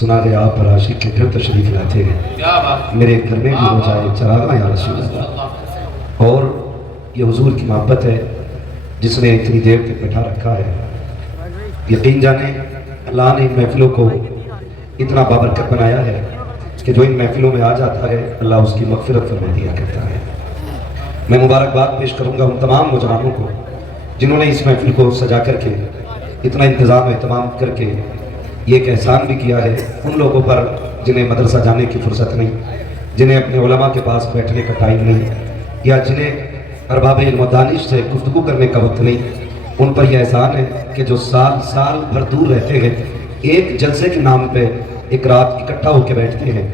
سنا گیا آپ پر عاشق کے گھر تشریف لاتے ہیں، میرے گھر میں بھی ہو جائے چراغاں یا رسول اللہ۔ اور یہ حضور کی محبت ہے جس نے اتنی دیر تک بٹھا رکھا ہے۔ یقین جانیں اللہ نے ان محفلوں کو اتنا بابرکت بنایا ہے کہ جو ان محفلوں میں آ جاتا ہے اللہ اس کی مغفرت فرما دیا کرتا ہے۔ میں مبارکباد پیش کروں گا ان تمام نوجوانوں کو جنہوں نے اس محفل کو سجا کر کے اتنا انتظام و اہتمام کر کے یہ ایک احسان بھی کیا ہے ان لوگوں پر جنہیں مدرسہ جانے کی فرصت نہیں، جنہیں اپنے علماء کے پاس بیٹھنے کا ٹائم نہیں، یا جنہیں ارباب علم و دانش سے گفتگو کرنے کا وقت نہیں، ان پر یہ احسان ہے کہ جو سال سال بھر دور رہتے ہیں ایک جلسے کے نام پہ ایک رات اکٹھا ہو کے بیٹھتے ہیں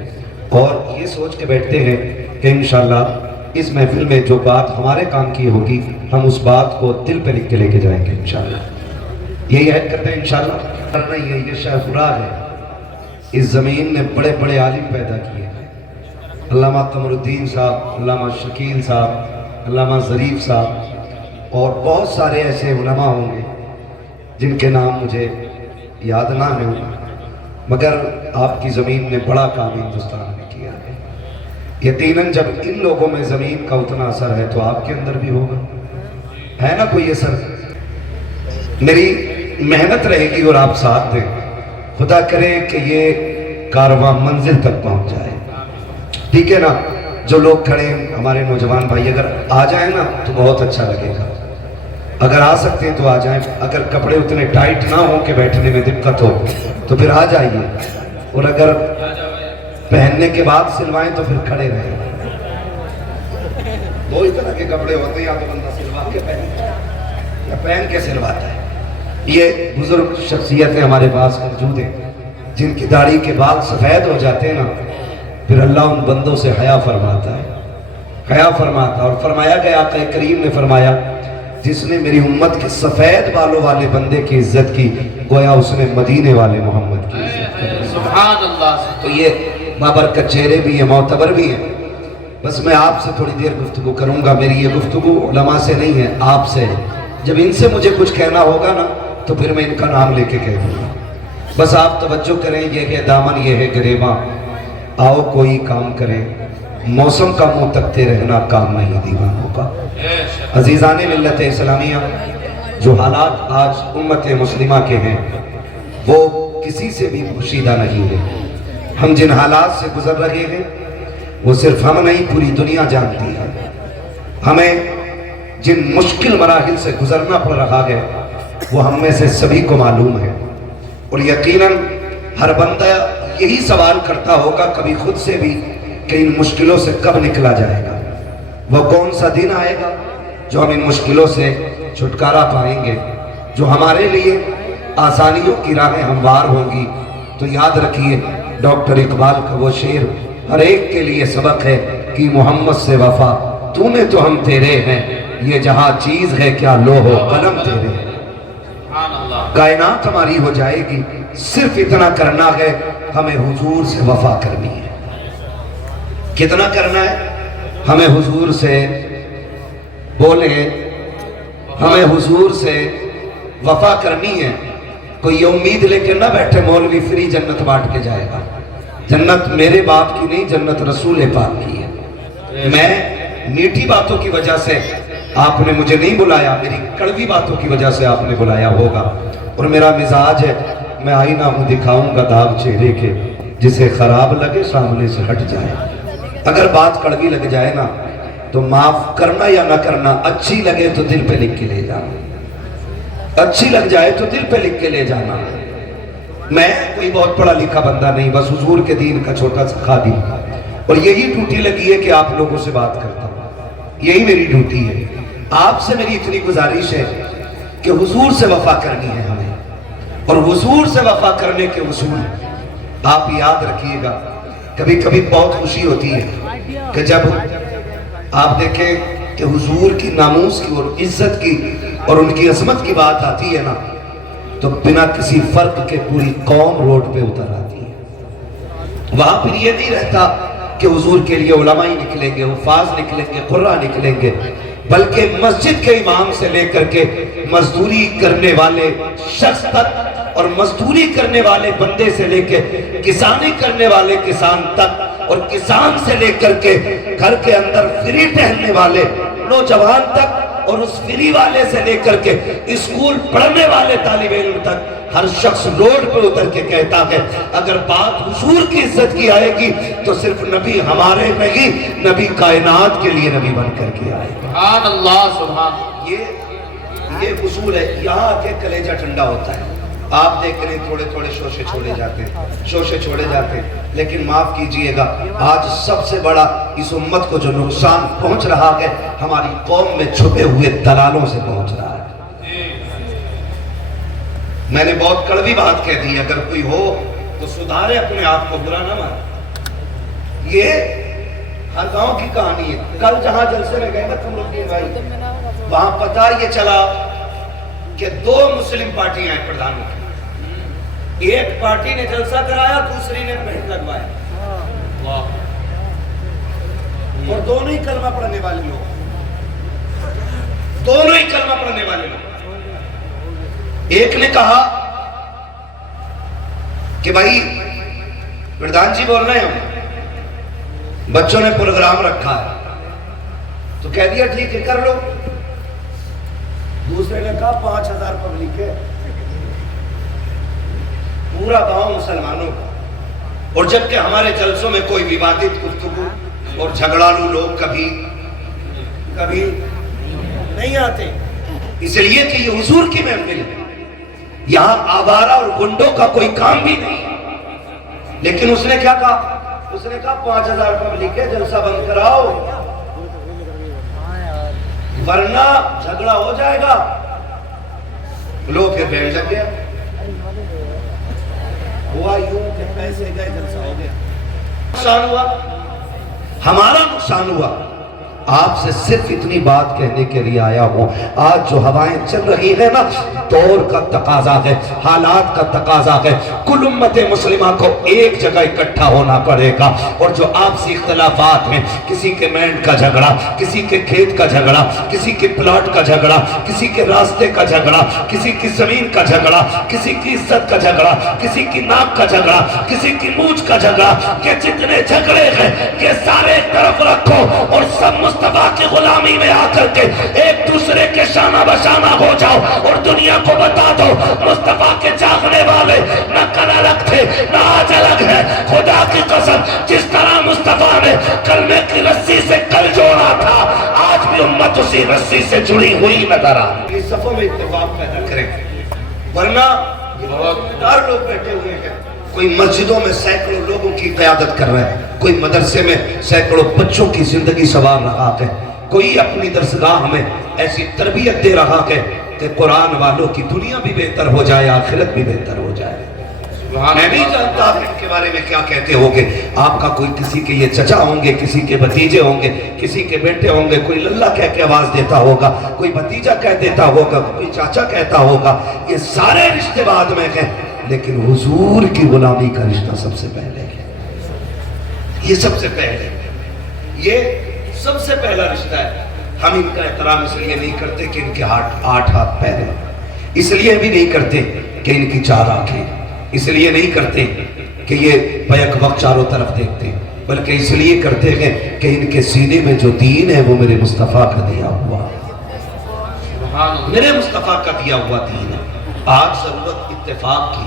اور یہ سوچ کے بیٹھتے ہیں کہ انشاءاللہ اس محفل میں جو بات ہمارے کام کی ہوگی ہم اس بات کو دل پہ لکھ کے لے کے جائیں گے انشاءاللہ۔ یہی عہد کرتے ہیں انشاءاللہ۔ کرنا ہی ہے، یہ شاہ فرار ہے، اس زمین نے بڑے بڑے عالم پیدا کیے، علامہ قمر الدین صاحب، علامہ شکیل صاحب، علامہ ظریف صاحب، اور بہت سارے ایسے علماء ہوں گے جن کے نام مجھے یاد نہ ہیں، مگر آپ کی زمین نے بڑا کام ہندوستان میں کیا ہے۔ یقیناً جب ان لوگوں میں زمین کا اتنا اثر ہے تو آپ کے اندر بھی ہوگا، ہے نا کوئی اثر؟ میری محنت رہے گی اور آپ ساتھ دیں، خدا کرے کہ یہ کارواں منزل تک پہنچ جائے، ٹھیک ہے نا؟ جو لوگ کھڑے ہیں ہمارے نوجوان بھائی اگر آ جائیں نا تو بہت اچھا لگے گا، اگر آ سکتے ہیں تو آ جائیں، اگر کپڑے اتنے ٹائٹ نہ ہوں کہ بیٹھنے میں دقت ہو تو پھر آ جائیے، اور اگر پہننے کے بعد سلوائیں تو پھر کھڑے رہیں۔ دو ہی طرح کے کپڑے ہوتے ہیں، یا تو بندہ سلوا کے پہنتا ہے یا پہن کے سلواتا ہے۔ یہ بزرگ شخصیتیں ہمارے پاس موجود ہیں جن کی داڑھی کے بال سفید ہو جاتے ہیں نا پھر اللہ ان بندوں سے حیا فرماتا ہے، حیا فرماتا ہے، اور فرمایا گیا آقا کریم نے فرمایا جس نے میری امت کے سفید بالوں والے بندے کی عزت کی گویا اس نے مدینے والے محمد کی عزت کی۔ سبحان اللہ۔ تو یہ بابرکت چہرے بھی ہیں، معتبر بھی ہیں۔ بس میں آپ سے تھوڑی دیر گفتگو کروں گا، میری یہ گفتگو علماء سے نہیں ہے، آپ سے ہے۔ جب ان سے مجھے کچھ کہنا ہوگا نا تو پھر میں ان کا نام لے کے کہہ دوں گا، بس آپ توجہ کریں۔ یہ ہے دامن، یہ ہے گریباں، آؤ کوئی کام کریں، موسم کا منہ تکتے رہنا کام نہیں دیوانوں کا۔ عزیزان ملت اسلامیہ، جو حالات آج امت مسلمہ کے ہیں وہ کسی سے بھی پوشیدہ نہیں ہے۔ ہم جن حالات سے گزر رہے ہیں وہ صرف ہم نہیں پوری دنیا جانتی ہے۔ ہمیں جن مشکل مراحل سے گزرنا پڑ رہا ہے وہ ہم میں سے سبھی کو معلوم ہے، اور یقیناً ہر بندہ یہی سوال کرتا ہوگا کبھی خود سے بھی کہ ان مشکلوں سے کب نکلا جائے گا، وہ کون سا دن آئے گا جو ہم ان مشکلوں سے چھٹکارا پائیں گے، جو ہمارے لیے آسانیوں کی راہیں ہموار ہوں گی۔ تو یاد رکھیے ڈاکٹر اقبال کا وہ شعر ہر ایک کے لیے سبق ہے کہ محمد سے وفا تو نے تو ہم تیرے ہیں، یہ جہاں چیز ہے کیا لوح و قلم تیرے ہیں۔ کائنات ہماری ہو جائے گی، صرف اتنا کرنا ہے ہمیں حضور سے وفا کرنی ہے۔ کتنا کرنا ہے؟ ہمیں حضور سے بولیں، ہمیں حضور سے وفا کرنی ہے۔ کوئی یہ امید لے کے نہ بیٹھے مولوی فری جنت بانٹ کے جائے گا، جنت میرے باپ کی نہیں، جنت رسول پاک کی ہے۔ میں میٹھی باتوں کی وجہ سے آپ نے مجھے نہیں بلایا، میری کڑوی باتوں کی وجہ سے آپ نے بلایا ہوگا، اور میرا مزاج ہے میں آئینہ ہوں دکھاؤں گا داغ چہرے کے، جسے خراب لگے سامنے سے ہٹ جائے۔ اگر بات کڑوی لگ جائے نا تو معاف کرنا یا نہ کرنا، اچھی لگے تو دل پہ لکھ کے لے جانا، اچھی لگ جائے تو دل پہ لکھ کے لے جانا۔ میں کوئی بہت پڑھا لکھا بندہ نہیں، بس حضور کے دین کا چھوٹا سا خادم، اور یہی ڈیوٹی لگی ہے کہ آپ لوگوں سے بات کرتا ہوں، یہی میری ڈیوٹی ہے۔ آپ سے میری اتنی گزارش ہے کہ حضور سے وفا کرنی ہے ہمیں، اور حضور سے وفا کرنے کے اصول آپ یاد رکھیے گا۔ کبھی کبھی بہت خوشی ہوتی ہے کہ جب آپ دیکھیں کہ حضور کی ناموس کی اور عزت کی اور ان کی عظمت کی بات آتی ہے نا تو بنا کسی فرق کے پوری قوم روڈ پہ اتر آتی ہے۔ وہاں پھر یہ نہیں رہتا کہ حضور کے لیے علماء نکلیں گے، حفاظ نکلیں گے، قرہ نکلیں گے، بلکہ مسجد کے امام سے لے کر کے مزدوری کرنے والے شخص تک اور مزدوری کرنے والے بندے سے لے کے کسانی کرنے والے کسان تک، اور کسان سے لے کر کے گھر کے اندر فری ٹہلنے والے نوجوان تک، اور اس فری والے سے لے کر کے اسکول پڑھنے والے طالب علم تک، ہر شخص روڈ پہ اتر کے کہتا ہے اگر بات حضور کی عزت کی آئے گی تو صرف نبی ہمارے نہیں، نبی کائنات کے لیے نبی بن کر کے آئے گا۔ سبحان اللہ سبحان۔ یہ حضور ہے، یہاں آ کے کلیجہ ٹھنڈا ہوتا ہے۔ آپ دیکھ رہے تھوڑے تھوڑے شوشے چھوڑے جاتے ہیں، لیکن معاف کیجئے گا آج سب سے بڑا اس امت کو جو نقصان پہنچ رہا ہے ہماری قوم میں چھپے ہوئے دلالوں سے پہنچ رہا ہے۔ میں نے بہت کڑوی بات کہہ دی، اگر کوئی ہو تو سدھارے اپنے آپ کو، برا نہ مانے۔ یہ ہر گاؤں کی کہانی ہے۔ کل جہاں جلسے میں گئے نا قمرالدین بھائی، وہاں پتہ یہ چلا کہ 2 مسلم پارٹیاں ہیں پردھان کی۔ ایک پارٹی نے جلسہ کرایا، دوسری نے پینٹ لگوایا، اور دونوں ہی کلمہ پڑھنے والے لوگ۔ ایک نے کہا کہ بھائی پردھان جی بول رہے ہیں، بچوں نے پروگرام رکھا ہے تو کہہ دیا ٹھیک ہے کر لو۔ دوسرے نے کہا 5000 پبلک ہے، پورا گاؤں مسلمانوں کا، اور جبکہ ہمارے جلسوں میں کوئی ووادت گفتگو اور جھگڑالو لوگ کبھی نہیں آتے، اس لیے کہ یہ حضور کی محفل ہے، یہاں آوارہ اور گنڈوں کا کوئی کام بھی نہیں۔ لیکن اس نے کیا کہا؟ اس نے کہا 5000 پبلک ہے، جلسہ بند کراؤ ورنہ جھگڑا ہو جائے گا۔ لوگ پھر بیٹھ لگ گیا، ہوا یوں کہ پیسے گئے، جلسہ ہو گیا۔ نقصان ہوا، ہمارا نقصان ہوا۔ آپ سے صرف اتنی بات کہنے کے لیے آیا ہوں، آج جو ہوائیں چل رہی ہیں نا، دور کا تقاضا ہے، حالات کا تقاضا ہے، کل امت مسلمہ کو ایک جگہ اکٹھا ہونا پڑے گا، اور جو آپسی اختلافات ہیں، کسی کے مینڈ کا جھگڑا، کسی کے کھیت کا جھگڑا، کسی کے پلاٹ کا جھگڑا، کسی کے راستے کا جھگڑا، کسی کی زمین کا جھگڑا، کسی کی عزت کا جھگڑا، کسی کی ناک کا جھگڑا، کسی کی مونچھ کا جھگڑا، یہ جتنے جھگڑے ہیں یہ سارے ایک طرف رکھو، اور سب مصطفیٰ کی غلامی میں آ کر کے ایک دوسرے کے شانہ بشانہ ہو جاؤ، اور دنیا کو بتا دو مصطفیٰ کے چاہنے والے نہ کل الگ تھے نہ آج الگ ہے۔ خدا کی قسم جس طرح مصطفیٰ نے کلمے کی رسی سے کل جوڑا تھا، آج بھی امت اسی رسی سے جڑی ہوئی نظر آ رہی ہے۔ اس صفوں میں اتفاق پیدا کریں، ورنہ بہت دار لوگ بیٹھے ہوئے ہیں، کوئی مسجدوں میں سینکڑوں لوگوں کی قیادت کر رہے ہیں، کوئی مدرسے میں سینکڑوں بچوں کی زندگی سنوار رہا ہے، کوئی اپنی درسگاہ میں ایسی تربیت دے رہا ہے کہ قرآن والوں کی دنیا بھی بہتر ہو جائے، آخرت بھی بہتر ہو جائے۔ میں نہیں جانتا آپ ان کے بارے میں کیا کہتے ہوگے، آپ کا کوئی کسی کے یہ چچا ہوں گے، کسی کے بھتیجے ہوں گے، کسی کے بیٹے ہوں گے، کوئی للہ کہہ کے آواز دیتا ہوگا، کوئی بھتیجا کہہ دیتا ہوگا، کوئی چاچا کہتا ہوگا، یہ سارے رشتے بعد میں ہیں، لیکن حضور کی غلامی کا رشتہ سب سے پہلے ہے، یہ سب سے پہلے، یہ سب سے پہلا رشتہ ہے۔ ہم ان کا احترام اس لیے نہیں کرتے کہ ان کے 8 ہاتھ پیر ہیں، اس لیے بھی نہیں کرتے کہ ان کی 4 آنکھیں، اس لیے نہیں کرتے کہ یہ بیک وقت چاروں طرف دیکھتے، بلکہ اس لیے کرتے ہیں کہ ان کے سینے میں جو دین ہے وہ میرے مصطفیٰ کا دیا ہوا، میرے مصطفیٰ کا دیا ہوا دین ہے۔ آج ضرورت اتفاق کی،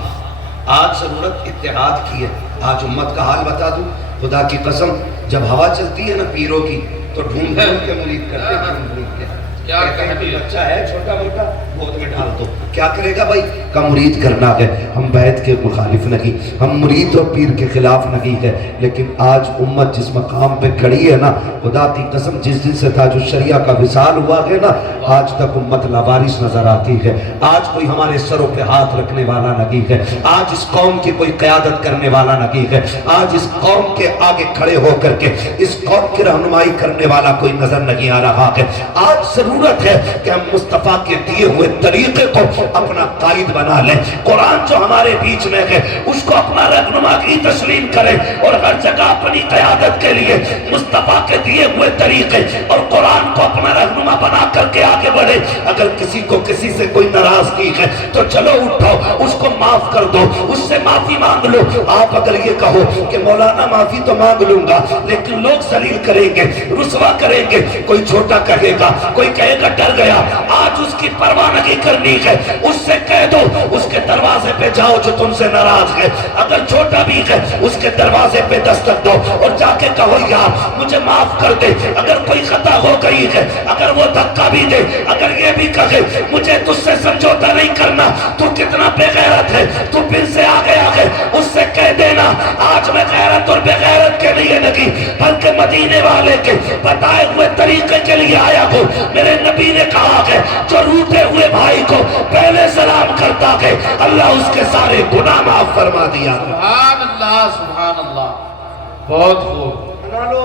آج ضرورت اتحاد کی ہے۔ آج امت کا حال بتا دوں، خدا کی قسم جب ہوا چلتی ہے نا پیروں کی تو ڈھونڈ کے مرید کرتے ہیں، بچہ ہے چھوٹا موٹا گود میں ڈال دو، کیا کرے گا بھائی؟ کا مرید کرنا ہے۔ ہم بیعت کے مخالف نہیں، ہم مرید اور پیر کے خلاف نہیں ہے، لیکن آج امت جس مقام پہ کھڑی ہے نا، خدا کی قسم جس دن سے تاج الشریعہ کا وصال ہوا ہے نا، آج تک امت لاوارث نظر آتی ہے۔ آج کوئی ہمارے سروں پہ ہاتھ رکھنے والا نہیں ہے، آج اس قوم کی کوئی قیادت کرنے والا نہیں ہے، آج اس قوم کے آگے کھڑے ہو کر کے اس قوم کی رہنمائی کرنے والا کوئی نظر نہیں آ رہا ہے۔ آج ضرورت ہے کہ ہم مصطفیٰ کے دیے ہوئے طریقے کو اپنا قائد بنا لیں. قرآن جو ہمارے بیچ میں ہے اس کو اپنا رہنما کی تسلیم کریں اور ہر جگہ اپنی قیادت کے لیے مصطفیٰ کے دیے ہوئے طریقے اور قرآن کو اپنا رہنما بنا کر کے آگے بڑھے. اگر کسی کو کسی سے کوئی ناراضگی ہے تو چلو اٹھو, اس کو معاف کر دو, اس سے معافی مانگ لو. آپ اگر یہ کہو کہ مولانا معافی تو مانگ لوں گا لیکن لوگ ذلیل کریں گے, رسوا کریں گے, کوئی چھوٹا کہے گا, کوئی کہے گا ڈر گیا, آج اس کی پرواہ نہیں کرنی ہے, اس سے کہہ دو اس کے دروازے پہ جاؤ جو تم سے ناراض ہے, اگر چھوٹا بھی ہے اس کے دروازے پہ دستک دو اور جا کے کہو یار مجھے معاف کر دے. اگر کوئی خطا ہو گئی ہے, اگر وہ دھکا بھی دے, اگر یہ بھی کہے مجھے تجھ سے سمجھوتا نہیں کرنا, تو کتنا بے غیرت ہے, تو پھر سے آگے آگے اس سے کہہ دینا آج میں غیرت اور بے غیرت کے لیے نہیں بلکہ مدینے والے کے بتائے ہوئے طریقے کے لیے آیا ہوں. میرے نبی نے کہا ہے جو روٹے ہوئے بھائی کو پہلے سلام کرتا ہے اللہ اس کے سارے گناہ معاف فرما دیا. سبحان اللہ, سبحان اللہ, بہت خوب. بنا لو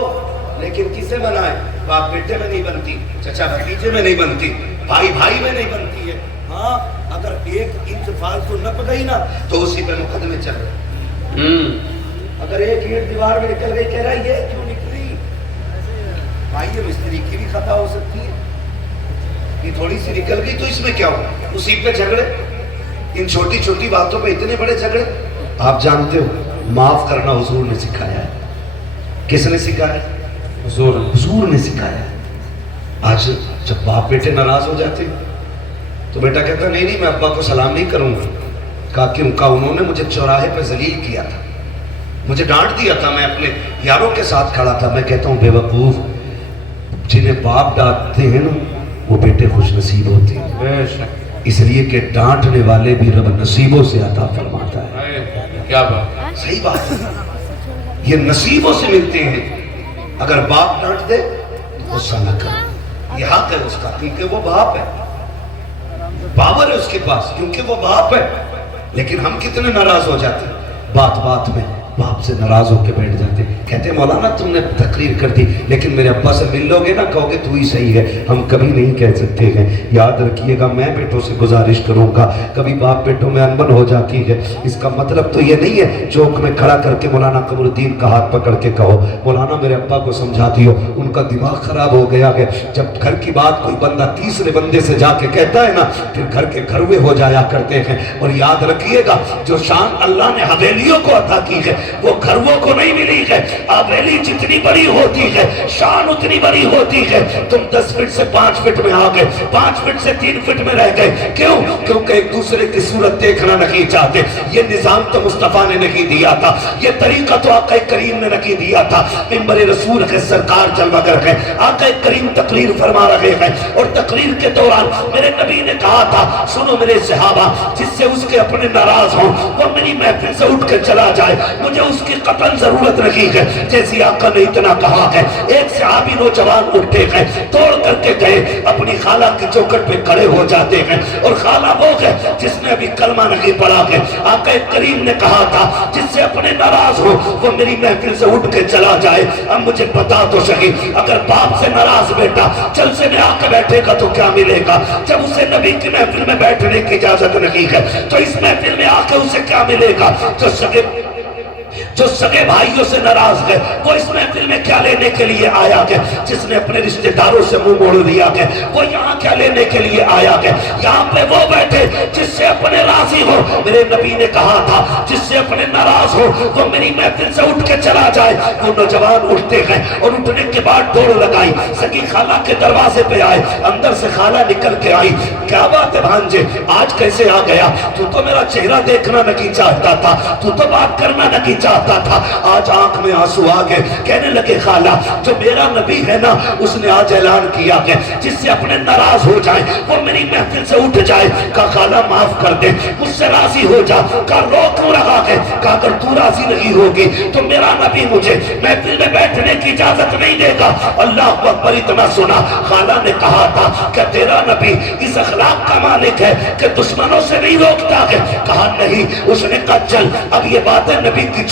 لیکن کسے بنائے؟ باپ بیٹے میں نہیں بنتی, چچا بھتیجے میں نہیں بنتی, بھائی بھائی میں نہیں بنتی ہے. ہاں اگر ایک انچ فالتو نہ پڑی نا تو اسی پہ مقدمے چل رہے. اگر ایک اینٹ دیوار میں نکل گئی, کہہ رہا ہے یہ کیوں نکلی؟ بھائی یہ مستری کی بھی خطا ہو سکتی ہے, یہ تھوڑی سی نکل گئی تو اس میں کیا ہو, اسی پہ جھگڑے, ان چھوٹی چھوٹی باتوں پہ اتنے بڑے جھگڑے. آپ جانتے ہو معاف کرنا حضور نے سکھایا ہے. کس نے سکھایا ہے؟ حضور نے سکھایا ہے. آج جب باپ بیٹے ناراض ہو جاتے تو بیٹا کہتا نہیں نہیں میں ابا کو سلام نہیں کروں گا. کہا کیوں؟ کہا انہوں نے مجھے چوراہے پہ ذلیل کیا تھا, مجھے ڈانٹ دیا تھا, میں اپنے یاروں کے ساتھ کھڑا تھا. میں کہتا ہوں بے وقوف, جنہیں باپ ڈانٹتے ہیں نا وہ بیٹے خوش نصیب ہوتے ہیں, اس لیے کہ ڈانٹنے والے بھی رب نصیبوں سے عطا فرماتا ہے. کیا بات, صحیح بات ہے, یہ نصیبوں سے ملتے ہیں. اگر باپ ڈانٹ دے غصہ نہ کرو, یہ حق ہے اس کا کیونکہ وہ باپ ہے, پاور ہے اس کے پاس کیونکہ وہ باپ ہے. لیکن ہم کتنے ناراض ہو جاتے ہیں, بات بات میں باپ سے ناراض ہو کے بیٹھ جاتے, کہتے ہیں مولانا تم نے تقریر کر دی لیکن میرے ابا سے مل لو گے نا کہو گے تو ہی صحیح ہے. ہم کبھی نہیں کہہ سکتے ہیں, یاد رکھیے گا میں بیٹوں سے گزارش کروں گا, کبھی باپ بیٹوں میں انبن ہو جاتی ہے. اس کا مطلب تو یہ نہیں ہے چوک میں کھڑا کر کے مولانا قمر الدین کا ہاتھ پکڑ کے کہو مولانا میرے ابا کو سمجھا دیو, ان کا دماغ خراب ہو گیا ہے. جب گھر کی بات کوئی بندہ تیسرے بندے سے جا کے کہتا ہے نا پھر گھر کے گھروے ہو جایا کرتے ہیں. اور یاد رکھیے گا جو شان اللہ نے حویلیوں کو عطا کی ہے وہ گھرووں کو نہیں ملی ہے. حویلی جتنی بڑی ہوتی ہے شان اتنی بڑی ہوتی ہے. تم 10 فٹ سے 5 فٹ میں آ گئے, 5 فٹ سے 3 فٹ میں رہ گئے, کیوں؟ کیونکہ ایک دوسرے کی صورت دیکھنا نہیں چاہتے. یہ نظام تو مصطفیٰ نے نہیں دیا تھا, یہ طریقہ تو آقا کریم نے نہیں دیا تھا. منبر رسول کے سرکار جلوگر ہے, آقا کریم تقریر فرما رہے ہیں اور تقریر کے دوران میرے نبی نے کہا تھا سنو میرے صحابہ, جس سے اس کے اپنے ناراض ہوں وہ میری محفل سے اٹھ کے چلا جائے, مجھے اس کی قطن ضرورت نہیں ہے. جیسی آقا نے اتنا کہا ہے ایک صحابی نوجوان اٹھتے ہیں, توڑ کر کے گئے اپنی خالہ کی چوکھٹ پہ کھڑے ہو جاتے ہیں, اور خالہ وہ ہے جس نے ابھی کلمہ نہیں پڑھا ہے. آقا کریم نے کہا تھا جس سے اپنے ناراض ہو وہ میری محفل سے اٹھ کے چلا جائے. اب مجھے بتا تو صحیح, اگر باپ سے ناراض بیٹا جلسے میں آ کے بیٹھے گا تو کیا ملے گا؟ جب اسے نبی کی محفل میں بیٹھنے کی اجازت نہیں ہے تو اس محفل میں آ کے اسے کیا ملے گا؟ جو سگے بھائیوں سے ناراض ہے وہ اس محفل میں کیا لینے کے لیے آیا ہے؟ جس نے اپنے رشتہ داروں سے منہ موڑ لیا ہے وہ یہاں کیا لینے کے لیے آیا ہے؟ یہاں پہ وہ بیٹھے جس سے اپنے راضی ہو. میرے نبی نے کہا تھا جس سے اپنے ناراض ہو وہ میری محفل سے اٹھ کے چلا جائے. وہ نوجوان اٹھتے ہیں اور اٹھنے کے بعد دوڑ لگائی, سگی خالہ کے دروازے پہ آئے, اندر سے خالہ نکل کے آئی, کیا بات ہے بھانجے آج کیسے آ گیا؟ تو میرا چہرہ دیکھنا نہیں چاہتا تھا, تو بات کرنا نہیں چاہتا تھا, آج آنکھ میں آنسو آ گئے. کہنے لگے خالہ جو میرا نبی ہے نا اس نے آج اعلان کیا ہے جس سے اپنے ناراض ہو جائے وہ میری محفل سے اٹھ جائے. کہا خالہ معاف کر دے, مجھ سے راضی ہو جا. کہا رو کیوں رہا ہے؟ کہا اگر تو راضی نہیں ہوگی تو میرا نبی مجھے محفل میں بیٹھنے کی اجازت نہیں دے گا. اللہ اکبر. اتنا سنا خالہ نے کہا تھا کہ تیرا نبی اس اخلاق کا مالک ہے کہ دشمنوں سے نہیں روکتا ہے. کہا نہیں. اس نے کہا چل اب یہ باتیں نبی کی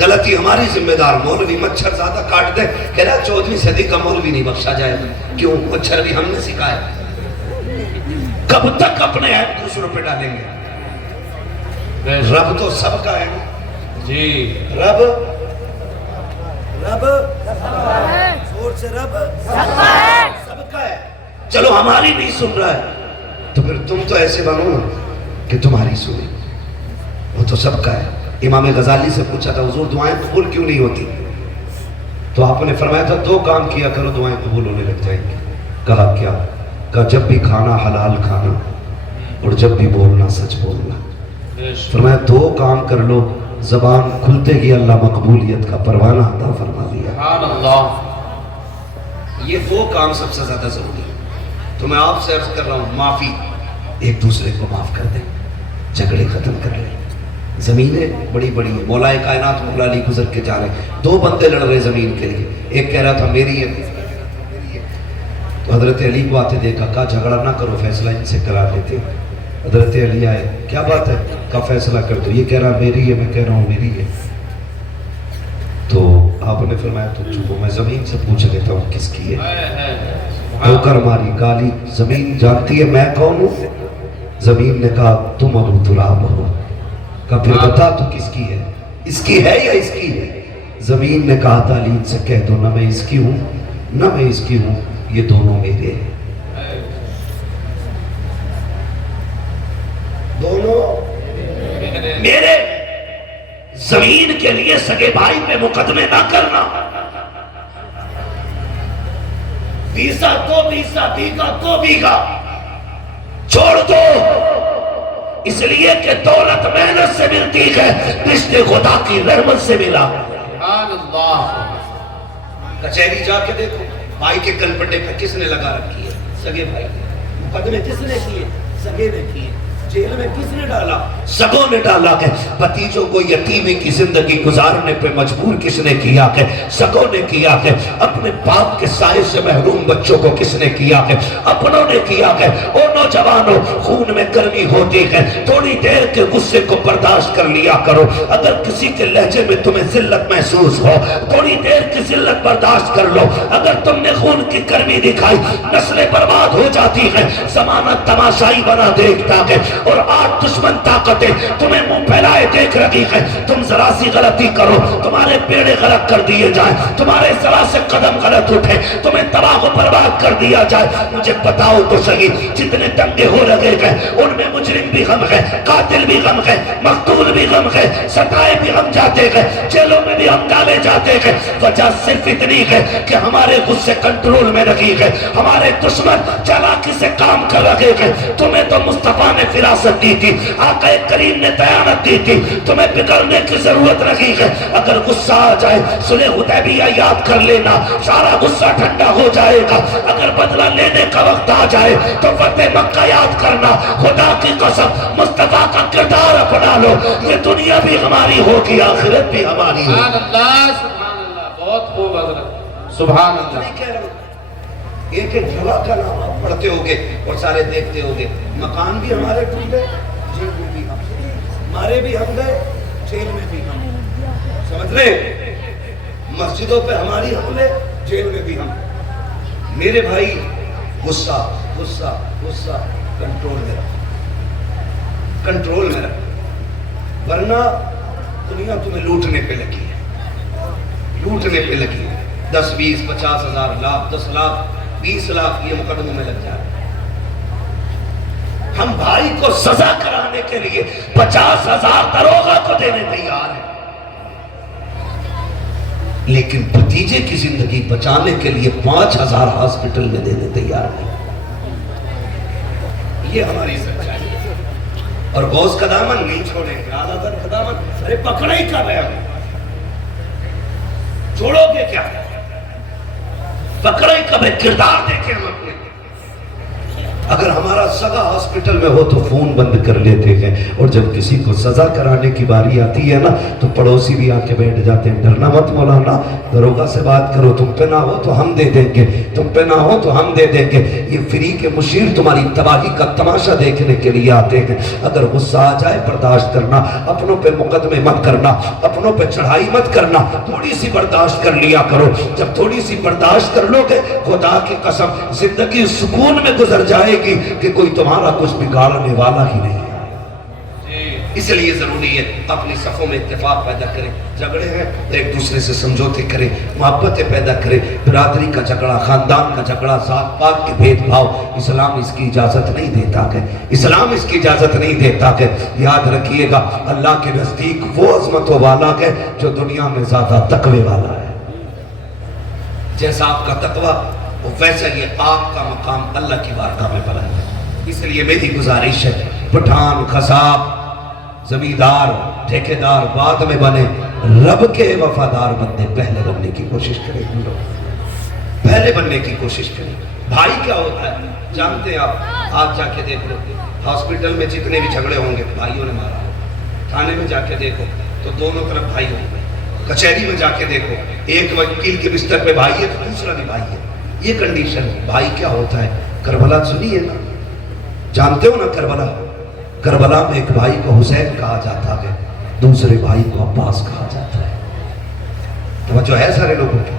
غلطی ہماری ذمہ دار. مولوی مچھر زیادہ کاٹ دے کہہ رہا 14ویں صدی کا مولوی نہیں بخشا جائے. کیوں؟ مچھر بھی ہم نے سکھایا. کب تک اپنے عیب دوسروں پہ ڈالیں گے؟ رب تو سب کا ہے جی. رب زور سے رب سب کا ہے. چلو ہماری نہیں سن رہا ہے تو پھر تم تو ایسے بنو نا کہ تمہاری سنی. وہ تو سب کا ہے. امام غزالی سے پوچھا تھا حضور دعائیں قبول کیوں نہیں ہوتی؟ تو آپ نے فرمایا تھا 2 کام کیا کرو دعائیں قبول ہونے لگ جائیں گی. کہا کیا؟ کہا جب بھی کھانا حلال کھانا اور جب بھی بولنا سچ بولنا. فرمایا 2 کام کر لو زبان کھلتے ہی اللہ مقبولیت کا پروانہ عطا فرما دیا. سبحان اللہ. یہ 2 کام سب سے زیادہ ضروری ہے. تو میں آپ سے عرض کر رہا ہوں معافی. ایک دوسرے کو معاف کر دیں. جھگڑے ختم کر لیں. زمینیں بڑی بڑی ہیں. مولا کائنات مولا علی گزر کے جا رہے ہیں. 2 بندے لڑ رہے زمین کے لیے. ایک کہہ رہا تھا میری ہے تو حضرت علی کو آتے دیکھا. کہا جھگڑا نہ کرو فیصلہ ان سے کرا لیتے. حضرت علی آئے. کیا بات ہے؟ کہا فیصلہ کر دو. یہ کہہ رہا میری ہے میں کہہ رہا ہوں میری ہے. تو آپ نے فرمایا تو چپو میں زمین سے پوچھ لیتا ہوں کس کی ہے. ٹھوکر ماری گالی. زمین جانتی ہے میں کون ہوں؟ زمین نے کہا تم ابو تراب ہو. کہا پھر بتا تو کس کی ہے؟ اس کی ہے یا اس کی ہے؟ زمین نے کہا تعلیم سے کہہ دو نہ میں اس کی ہوں نہ میں اس کی ہوں یہ دونوں میرے ہیں. دونوں میرے. زمین کے لیے سگے بھائی پہ مقدمے نہ کرنا. بیسا تو بیسا بیگا تو بیگا چھوڑ دو. اس لیے کہ دولت محنت سے ملتی ہے رشتے خدا کی رحمت سے ملا. سبحان اللہ. کچہری جا کے دیکھو بھائی کے کلپٹے پہ کس نے لگا رکھی ہے؟ سگے بھائی. مقدمے کس نے کیے؟ سگے نے کیے. جیل میں کس نے ڈالا؟ سگوں نے ڈالا. کہ بھتیجوں کو یتیمی کی زندگی گزارنے پہ مجبور کس نے کیا؟ کہ سگوں نے کیا. کہ اپنے باپ کے سائے سے محروم بچوں کو کس نے کیا؟ کہ اپنوں نے کیا. کہ او نوجوانوں خون میں گرمی ہوتی ہے تھوڑی دیر کے غصے کو برداشت کر لیا کرو. اگر کسی کے لہجے میں تمہیں ذلت محسوس ہو تھوڑی دیر کی ذلت برداشت کر لو. اگر تم نے خون کی گرمی دکھائی نسلیں برباد ہو جاتی ہیں. زمانہ تماشائی بنا دیکھتا ہے اور 8 دشمن طاقتیں تمہیں منہ پھیلائے دیکھ رہی ہیں. تم ذرا سی غلطی کرو تمہارے بیڑے غلط کر دیے جائیں. تمہارے ذرا سے قدم غلط اٹھے تمہیں تباہ و برباد کر دیا جائے. مجھے بتاؤ تو صحیح جتنے دنگے ہو رہے ہیں ان میں مجرم بھی غم ہے قاتل بھی غم ہے مقتول بھی غم ہے ستائے بھی ہم جاتے ہیں جیلوں میں بھی ہم ڈالے جاتے ہیں. وجہ صرف اتنی ہے کہ ہمارے غصے کنٹرول میں رکھی ہے. ہمارے دشمن چالاکی سے کام کر رہے ہیں. تمہیں تو مصطفیٰ نے فراست دی تھی آقا کریم نے دیانت دی تھی. تمہیں بگڑنے کی ضرورت نہیں ہے. اگر غصہ آ جائے صلح حدیبیہ یاد کر لینا سارا غصہ ٹھنڈا ہو جائے گا. اگر بدلہ لینے کا وقت آ جائے تو فتح مکہ یاد کرنا. خدا کی قسم مصطفیٰ کا کردار اپنا لو. یہ دنیا بھی ہماری ہوگی آخرت بھی ہماری ہوگی. سبحان اللہ. سبحان اللہ. بہت خوب حضرت. سبحان اللہ. ایک ایک جگہ کا نام آپ پڑھتے ہوگے اور سارے دیکھتے ہوگے. مکان بھی ہمارے ٹوٹ گئے جیل میں بھی ہم مارے بھی ہم گئے جیل میں بھی ہم. سمجھ رہے؟ مسجدوں پہ ہماری حملے جیل میں بھی ہم. میرے بھائی غصہ غصہ غصہ کنٹرول میں رکھ کنٹرول میں رکھ ورنہ دنیا تمہیں لوٹنے پہ لگی ہے. لوٹنے پہ لگی ہے. 10 20 50 ہزار لاکھ 10 لاکھ 20 لاکھ یہ مقدموں میں لگ جائے. ہم بھائی کو سزا کرانے کے لیے 50,000 داروغہ کو دینے تیار ہیں لیکن بھتیجے کی زندگی بچانے کے لیے 5,000 ہاسپٹل میں دینے تیار نہیں. یہ ہماری سچائی ہے. اور غوث کا دامن نہیں چھوڑیں گے. اعلیٰ کا دامن ارے پکڑے ہی کر رہے ہم چھوڑو گے کیا؟ پکڑے ہی کب ہے؟ کردار دیکھیں ہم اپنے اگر ہمارا سگا ہاسپٹل میں ہو تو فون بند کر لیتے ہیں، اور جب کسی کو سزا کرانے کی باری آتی ہے نا تو پڑوسی بھی آ کے بیٹھ جاتے ہیں، ڈرنا مت مولانا، دروگا سے بات کرو، تم پہ نہ ہو تو ہم دے دیں گے، تم پہ نہ ہو تو ہم دے دیں گے۔ یہ فری کے مشیر تمہاری تباہی کا تماشا دیکھنے کے لیے آتے ہیں۔ اگر غصہ آ جائے برداشت کرنا، اپنوں پہ مقدمے مت کرنا، اپنوں پہ چڑھائی مت کرنا، تھوڑی سی برداشت کر لیا کرو۔ جب تھوڑی سی برداشت کر لو گے، خدا کی قسم زندگی سکون میں گزر جائے گی کہ کوئی تمہارا کچھ بگاڑنے والا ہی نہیں ہے۔ اس لیے ضروری ہے اپنی صفوں میں اتفاق پیدا کریں، جھگڑے ہیں ایک دوسرے سے سمجھوتے کریں، محبتیں پیدا کریں۔ برادری کا جھگڑا، خاندان کا جھگڑا، ذات پات کے بھید بھاؤ، اسلام اس کی اجازت نہیں دیتا کہ اسلام اس کی اجازت نہیں دیتا کہ یاد رکھیے گا اللہ کے نزدیک وہ عظمتوں والا ہے جو دنیا میں زیادہ تقوی والا ہے۔ جیسا آپ کا تقوی ویسا یہ آپ کا مقام اللہ کی بارگاہ میں بلند ہے۔ اس لیے میری گزارش ہے پٹھان، قصاب، زمیندار، ٹھیکیدار بعد میں بنے، رب کے وفادار بندے پہلے بننے کی کوشش کریں، پہلے بننے کی کوشش کریں۔ بھائی کیا ہوتا ہے جانتے ہیں آپ؟ آپ جا کے دیکھ لو ہاسپٹل میں جتنے بھی جھگڑے ہوں گے بھائیوں نے مارا، تھانے میں جا کے دیکھو تو دونوں طرف بھائی ہوں گے، کچہری میں جا کے دیکھو ایک وکیل کے بستر پہ بھائی ہے تو دوسرا بھی بھائی ہے۔ یہ کنڈیشن ہے۔ بھائی کیا ہوتا ہے؟ کربلا سنیے نا، جانتے ہو نا کربلا؟ کربلا میں ایک بھائی کو حسین کہا جاتا ہے، دوسرے بھائی کو عباس کہا جاتا ہے۔ توجہ ہے سارے لوگوں کی؟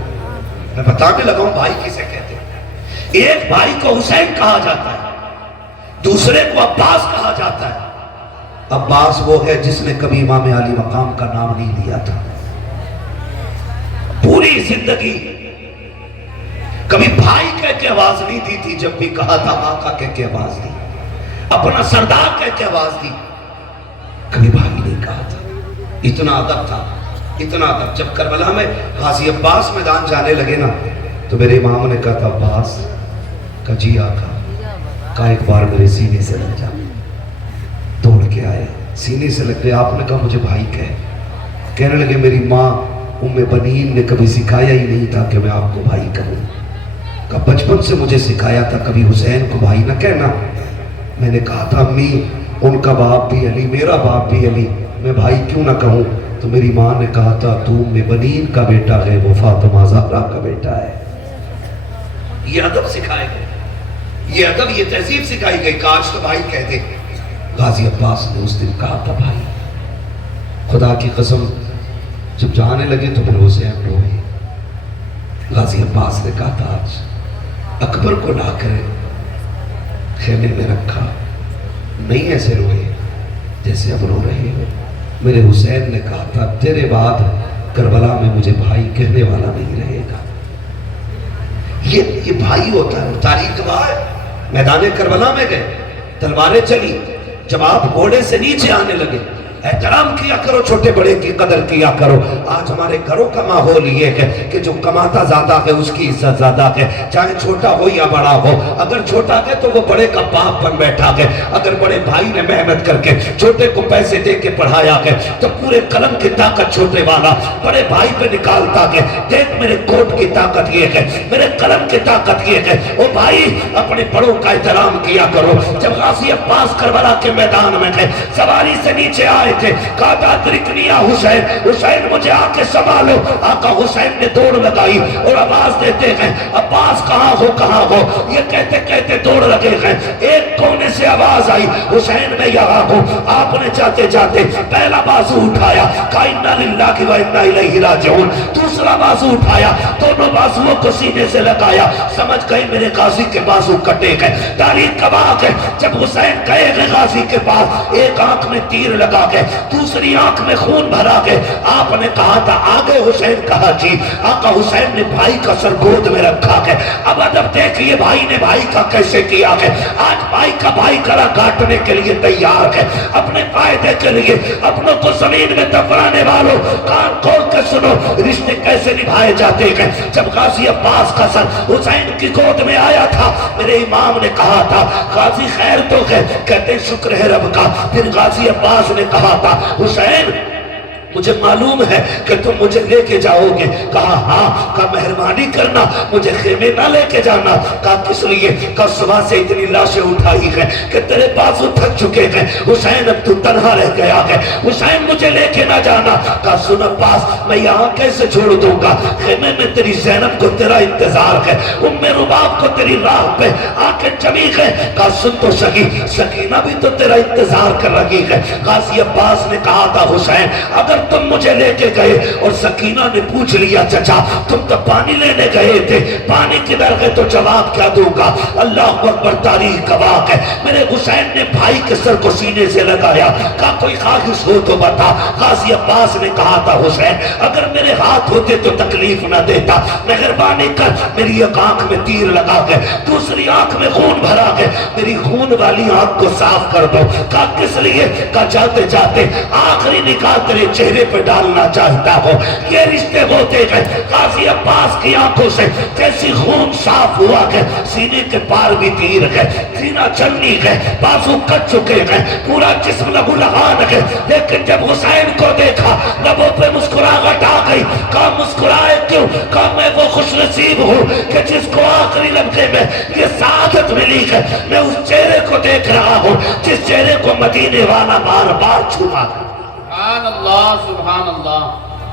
میں بتانے لگا ہوں بھائی کسے کہتے ہیں۔ ایک بھائی کو حسین کہا جاتا ہے، دوسرے کو عباس کہا جاتا ہے۔ عباس وہ ہے جس نے کبھی امام علی مقام کا نام نہیں لیا تھا، پوری زندگی کبھی بھائی کہہ کے آواز نہیں دی تھی، جب بھی کہا تھا آقا کہہ کے آواز دی، اپنا سردار کہہ کے آواز دی، کبھی بھائی نہیں کہا تھا۔ اتنا ادب تھا، اتنا ادب۔ جب کربلا میں غازی عباس میدان جانے لگے نا تو میرے امام نے کہا تھا عباس کا جی آقا کا ایک بار میرے سینے سے لگ جا۔ دوڑ کے آئے، سینے سے لگ گئے۔ آپ نے کہا مجھے بھائی کہنے لگے میری ماں ام بنین نے کبھی سکھایا ہی نہیں تھا کہ میں آپ کو بھائی کہوں، کہ بچپن سے مجھے سکھایا تھا کبھی حسین کو بھائی نہ کہنا۔ میں نے کہا تھا امی ان کا باپ بھی علی، میرا باپ بھی علی، میں بھائی کیوں نہ کہوں؟ تو میری ماں نے کہا تھا تو ام بنین کا بیٹا ہے، وہ فاطمہ زہرا کا بیٹا ہے۔ یہ ادب سکھائے گئے، یہ ادب، یہ تہذیب سکھائی گئی، کاش تو بھائی کہہ دے۔ غازی عباس نے اس دن کہا تھا بھائی۔ خدا کی قسم جب جانے لگے تو پھر حسین روئے۔ غازی عباس نے کہا تھا آج اکبر کو لا کر خیمے میں رکھا، نہیں ایسے روئے جیسے اب رو رہے ہو۔ میرے حسین نے کہا تھا تیرے بعد کربلا میں مجھے بھائی کہنے والا نہیں رہے گا۔ یہ بھائی ہوتا ہے، تاریخ گواہ ہے۔ میدان کربلا میں گئے، تلواریں چلی، جب آپ گھوڑے سے نیچے آنے لگے احترام کیا کرو، چھوٹے بڑے کی قدر کیا کرو۔ آج ہمارے گھروں کا ماحول یہ ہے کہ جو کماتا زیادہ ہے اس کی عزت زیادہ ہے، چاہے چھوٹا ہو یا بڑا ہو۔ اگر چھوٹا ہے تو وہ بڑے کا باپ بن بیٹھا ہے، اگر بڑے بھائی نے محنت کر کے چھوٹے کو پیسے دے کے پڑھایا ہے تو پورے قلم کی طاقت چھوٹے والا بڑے بھائی پہ نکالتا ہے۔ دیکھ میرے کوٹ کی طاقت یہ ہے، میرے قلم کی طاقت یہ ہے۔ او بھائی اپنے بڑوں کا احترام کیا کرو۔ جب غازی عباس کربلا کے میدان میں تھے، سواری سے نیچے آئے تھے، کہا تھا ادرکنی یا حسین، حسین مجھے آ کے سنبھالو۔ آقا حسین نے دوڑ لگائی اور آواز دیتے ہیں عباس کہاں ہو کہاں ہو، یہ کہتے کہتے دوڑ لگے ہیں۔ ایک کونے سے آواز آئی حسین میں یہاں ہوں۔ آپ نے جاتے جاتے پہلا بازو اٹھایا، کہا انا للہ و انا الیہ راجعون، دوسرا بازو اٹھایا، دونوں بازوؤں کو سینے سے لگایا، سمجھ گئے میرے غازی کے بازو کٹے گئے۔ تاریخ گواہ ہے جب حسین گئے گئے غازی کے پاس، ایک آنکھ میں تیر لگا گئے، دوسری آنکھ میں خون بھرا گئے۔ آپ نے کہا تھا آگے حسین، کہا جی۔ آقا حسین نے بھائی کا سر گود میں رکھا ہے۔ اب ادب دیکھئے بھائی نے بھائی کا کیسے کیا ہے۔ آج بھائی کا بھائی گلا کاٹنے کے لیے تیار ہے، اپنے فائدے کے لیے۔ اپنوں کو زمین میں دفنانے والوں کان کھول کے سنو، رشتے کیسے نبھائے جاتے ہیں۔ جب غازی عباس کا سر حسین کی گود میں آیا تھا، میرے امام نے کہا تھا غازی خیر تو ہے، کہتے شکر ہے رب کا۔ پھر غازی عباس نے کہا تھا حسین مجھے معلوم ہے کہ تم مجھے لے کے جاؤ گے. کہا ہاں. کہا مہربانی کرنا مجھے خیمے نہ لے کے جانا. کہا کس لیے؟ کہا صبح سے اتنی لاشیں اٹھائی ہیں کہ تیرے بازو تھک چکے ہیں حسین، اب تو تنہا رہ گیا ہے حسین، مجھے لے کے نہ جانا. کہا سن عباس، میں یہاں کیسے چھوڑ دوں گا؟ خیمے میں تیری زینب کو تیرا انتظار ہے، ام رباب کو تیری راہ پہ آنکھیں جمی ہے. کہا سن تو سکی، سکینہ بھی تو تیرا انتظار کر رہی ہے. غازی عباس نے کہا تھا حسین اگر تم مجھے لے کے گئے اور سکینہ نے پوچھ لیا چچا تم تو پانی لینے گئے تھے، پانی کدھر گئے، تو جواب کیا دوں گا؟ اللہ اکبر، تاریخ گواہ ہے. میرے حسین نے بھائی کے سر کو سینے سے لگایا. کہا کوئی خواہش ہو تو بتا. غازی عباس نے کہا تھا حسین اگر میرے ہاتھ ہوتے تو تکلیف نہ دیتا، مہربانی کر میری ایک آنکھ میں تیر لگا کے دوسری آنکھ میں خون بھرا کے میری خون والی آنکھ کو صاف کر دو. کہا کس لیے؟ کہا جاتے جاتے آخری نکاح تیرے چہرے پہ ڈالنا چاہتا ہو. یہ رشتے ہوتے گئے. غازی عباس کی آنکھوں سے کیسی خون صاف ہوا کہ سینے کے پار بھی تیر گئے، سینہ چلنی گئے، بازو کٹ چکے گئے، پورا جسم لہو لہان گئے. لیکن جب حسین کو دیکھا لبوں پہ مسکراہٹ آ گئی. کہا مسکرائے کیوں؟ کہا میں وہ خوش نصیب ہوں کہ جس کو آخری لمحے میں یہ سعادت ملی ہے. میں اس چہرے کو دیکھ رہا ہوں جس چہرے کو مدینے والا بار بار چھوما. سبحان اللہ سبحان اللہ.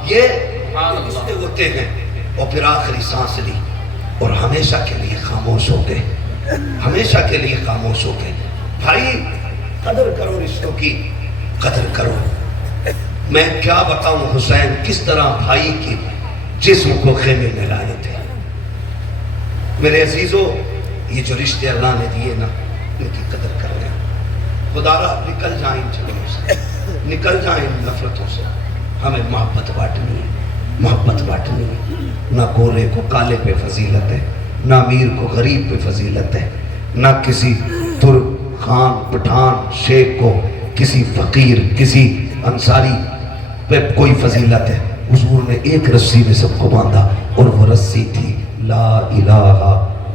یہ رشتے ہوتے ہیں. اور پھر آخری سانس لی اور ہمیشہ کے لیے خاموش ہو گئے، ہمیشہ کے لیے خاموش ہو گئے. بھائی قدر کرو، رشتوں کی قدر کرو. میں کیا بتاؤں حسین کس طرح بھائی کی جسم کو خیمے میں لائے تھے. میرے عزیزو، یہ جو رشتے اللہ نے دیے نا ان کی قدر کر رہے ہیں. خدا را نکل جائیں جھگڑوں سے، نکل جائیں نفرتوں سے. ہمیں محبت بانٹنی ہے، محبت بانٹنی ہے. نہ گورے کو کالے پہ فضیلت ہے، نہ امیر کو غریب پہ فضیلت ہے، نہ کسی ترک خان پٹھان شیخ کو کسی فقیر کسی انصاری پہ کوئی فضیلت ہے. حضور نے ایک رسی میں سب کو باندھا اور وہ رسی تھی لا الہ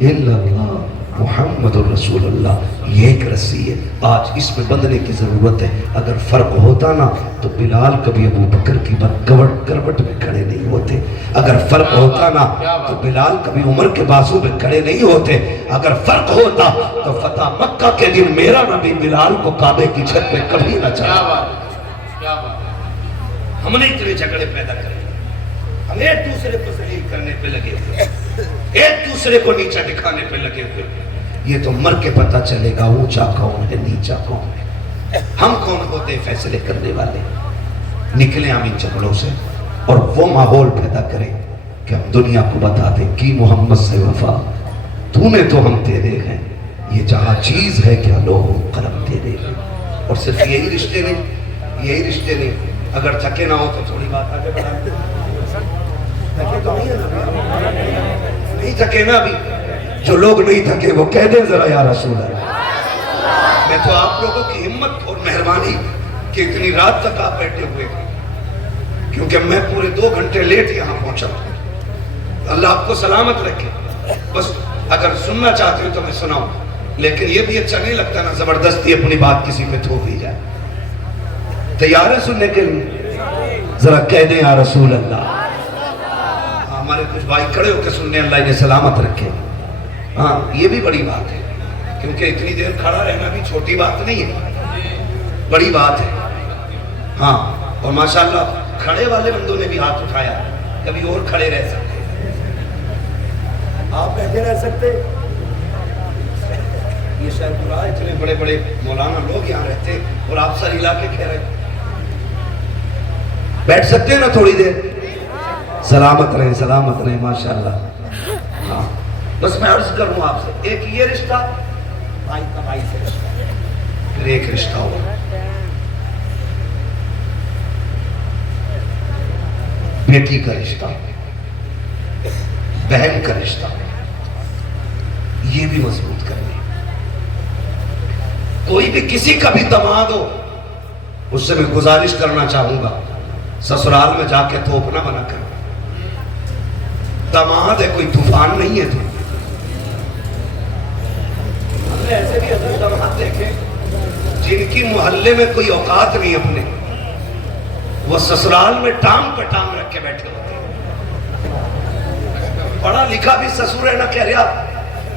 الا اللہ محمد الرسول اللہ. یہ ایک رسی ہے. آج اس میں بندھنے کی ضرورت ہے. اگر فرق ہوتا نا تو بلال کبھی ابو بکر کی کروٹ میں کھڑے نہیں ہوتے. اگر فرق ہوتا نا تو بلال کبھی عمر کے بازو میں کھڑے نہیں ہوتے. اگر فرق ہوتا تو فتح مکہ کے دن میرا نبی بلال کو کعبے کی چھت پہ کبھی نہ چڑھا. ہم نے اتنے جھگڑے پیدا کرے، ہم ایک دوسرے کو ذلیل کرنے پہ لگے ہوئے، ایک دوسرے کو نیچا دکھانے پہ لگے ہوئے. یہ تو مر کے پتہ چلے گا اونچا کون ہے نیچا کون ہے. ہم کون ہوتے ہیں فیصلے کرنے والے؟ نکلیں ہم ان جھگڑوں سے اور وہ ماحول پیدا کریں کہ ہم دنیا کو بتا دیں کہ محمد سے وفا تو نے تو ہم تیرے ہیں. یہ جہاں چیز ہے کیا لوگوں قلم تیرے ہیں. اور صرف یہی رشتے نہیں، یہی رشتے نہیں. اگر تھکے نہ ہو تو تھوڑی بات آگے بڑھا. تھکے تو نہیں ہے نا، نہیں تھکے نا ابھی. جو لوگ نہیں تھکے وہ کہہ دیں ذرا یا رسول اللہ. میں تو آپ لوگوں کی ہمت اور مہربانی کہ اتنی رات تک آپ بیٹھے ہوئے کیونکہ میں پورے 2 گھنٹے لیٹ یہاں پہنچا. اللہ آپ کو سلامت رکھے. بس اگر سننا چاہتے ہو تو میں سناؤں، لیکن یہ بھی اچھا نہیں لگتا نا زبردستی اپنی بات کسی پہ تھوپ دی جائے. تیار ہے سننے کے لیے؟ ذرا کہہ دیں یا رسول اللہ. ہمارے کچھ بھائی کھڑے ہو کے سننے، اللہ انہیں سلامت رکھے. ہاں یہ بھی بڑی بات ہے کیونکہ اتنی دیر کھڑا رہنا بھی چھوٹی بات نہیں ہے، بڑی بات ہے. ہاں اور ماشاءاللہ کھڑے والے بندوں نے بھی ہاتھ اٹھایا. کبھی اور کھڑے رہ سکتے، آپ بیٹھے رہ سکتے. یہ شاید برا، اتنے بڑے بڑے مولانا لوگ یہاں رہتے اور آپ سر ہلا کے کہہ رہے بیٹھ سکتے ہیں نا تھوڑی دیر. سلامت رہیں سلامت رہیں ماشاءاللہ. ہاں بس میں عرض کروں آپ سے، ایک یہ رشتہ بھائی کا بھائی سے رشتہ، پھر ایک رشتہ ہوا بیٹی کا رشتہ، بہن کا رشتہ. یہ بھی مضبوط کرنے. کوئی بھی کسی کا بھی داماد ہو اس سے میں گزارش کرنا چاہوں گا سسرال میں جا کے توپ نہ بنا کر. داماد ہے کوئی طوفان نہیں ہے. تو ہم نے ایسے بھی حضرت داماد دیکھے جن کی محلے میں کوئی اوقات نہیں اپنے. وہ سسرال میں ٹانگ پہ ٹانگ رکھ کے بیٹھے ہوتے ہیں. پڑھا لکھا بھی سسور ہے نہ کہہ رہا.